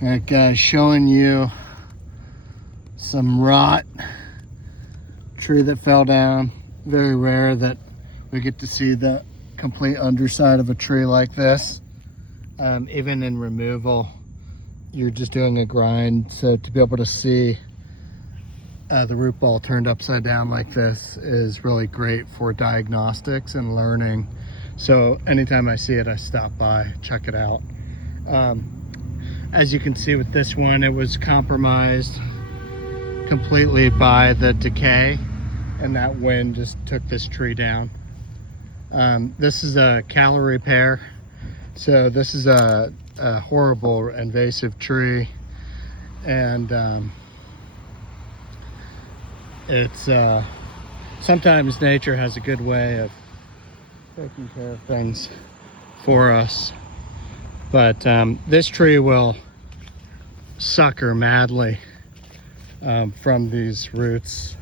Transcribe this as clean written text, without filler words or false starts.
That guy's showing you some rot. Tree that fell down. Very rare that we get to see the complete underside of a tree like this. Even in removal, you're just doing a grind. So to be able to see the root ball turned upside down like this is really great for diagnostics and learning. So anytime I see it, I stop by, check it out. As you can see with this one, it was compromised completely by the decay, and that wind just took this tree down. This is a calorie pear. So this is a horrible invasive tree, and it's sometimes nature has a good way of taking care of things for us, but this tree will sucker madly from these roots.